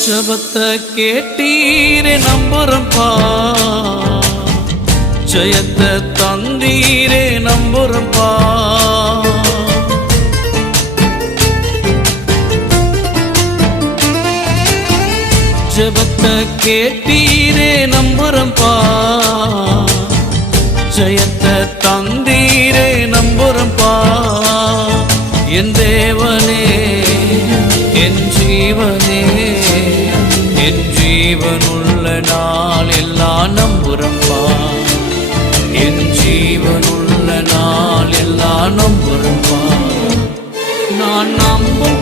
ஜபத்தை கேட்டீரே நம்புறப்பா, ஜெயத்தை தந்தீரே நம்புறப்பா. ஜபத்தை கேட்டீரே நம்புறப்பா, ஜெயத்தை தந்தீரே நம்புறப்பா. என் தேவனே என் ஜீவனே, என் ஜீவனுள்ள நாள் எல்லாம் நம்புறப்பா, என் ஜீவனுள்ள நாள் எல்லாம் நம்புறப்பா. நான் நம்பும்